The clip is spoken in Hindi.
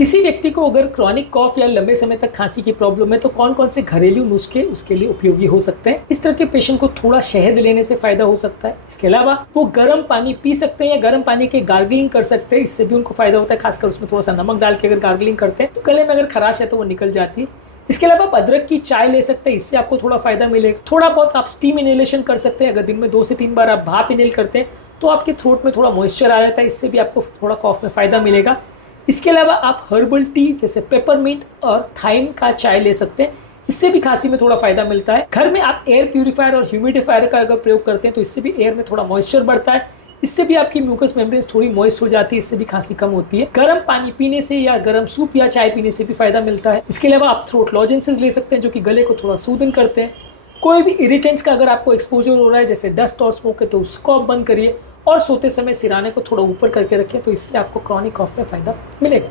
किसी व्यक्ति को अगर क्रॉनिक कॉफ या लंबे समय तक खांसी की प्रॉब्लम है तो कौन कौन से घरेलू नुस्खे उसके लिए उपयोगी हो सकते हैं। इस तरह के पेशेंट को थोड़ा शहद लेने से फायदा हो सकता है। इसके अलावा वो गर्म पानी पी सकते हैं या गर्म पानी के गार्गलिंग कर सकते हैं, इससे भी उनको फायदा होता है। खासकर उसमें थोड़ा सा नमक डाल के अगर गार्गलिंग करते हैं तो गले में अगर खराश है तो वो निकल जाती है। इसके अलावा आप अदरक की चाय ले सकते हैं, इससे आपको थोड़ा फायदा मिलेगा। थोड़ा बहुत आप स्टीम इनहेलेशन कर सकते हैं, अगर दिन में 2 से 3 बार आप भाप इनहेल करते हैं तो आपके थ्रोट में थोड़ा मॉइस्चर आ जाता है, इससे भी आपको थोड़ा कॉफ में फायदा मिलेगा। इसके अलावा आप हर्बल टी जैसे पेपरमिंट और थाइम का चाय ले सकते हैं, इससे भी खांसी में थोड़ा फायदा मिलता है। घर में आप एयर प्यूरीफायर और ह्यूमिडिफायर का अगर प्रयोग करते हैं तो इससे भी एयर में थोड़ा मॉइस्चर बढ़ता है, इससे भी आपकी म्यूकस मेम्ब्रेन्स थोड़ी मॉइस्ट हो जाती है, इससे भी खांसी कम होती है। गर्म पानी पीने से या गर्म सूप या चाय पीने से भी फायदा मिलता है। इसके अलावा आप थ्रोट लॉजेंसेस ले सकते हैं जो कि गले को थोड़ा सूदन करते हैं। कोई भी इरिटेंट्स का अगर आपको एक्सपोजर हो रहा है जैसे डस्ट और स्मोक है तो उसको आप बंद करिए और सोते समय सिराने को थोड़ा ऊपर करके रखें, तो इससे आपको क्रॉनिक कॉफ में फायदा मिलेगा।